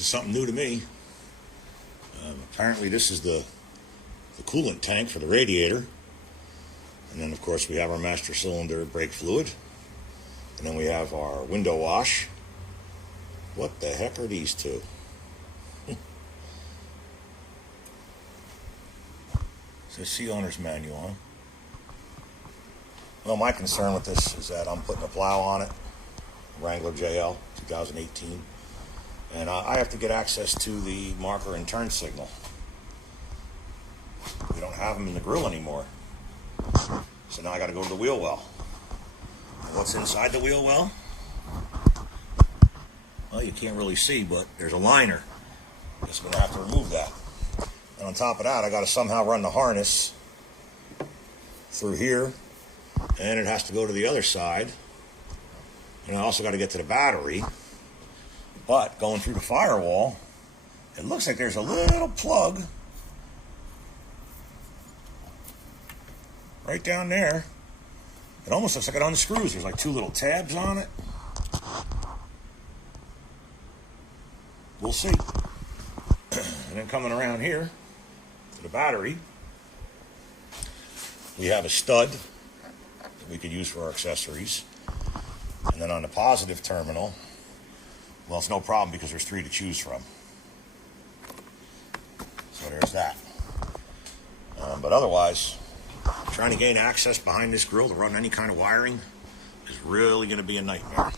is something new to me. Apparently this is the coolant tank for the radiator. And then of course we have our master cylinder brake fluid. And then we have our window wash. What the heck are these two? So see owner's manual, huh? Well, my concern with this is that I'm putting a plow on it. Wrangler JL 2018. And I have to get access to the marker and turn signal. We don't have them in the grill anymore. So now I got to go to the wheel well. And what's inside the wheel well? Well, you can't really see, but there's a liner. Guess I'm going to have to remove that. And on top of that, I got to somehow run the harness through here. And it has to go to the other side. And I also got to get to the battery. But going through the firewall, it looks like there's a little plug right down there. It almost looks like it unscrews. There's like two little tabs on it. We'll see. And then coming around here to the battery, we have a stud that we could use for our accessories. And then on the positive terminal, well, it's no problem because there's three to choose from. So there's that. But otherwise, trying to gain access behind this grill to run any kind of wiring is really going to be a nightmare.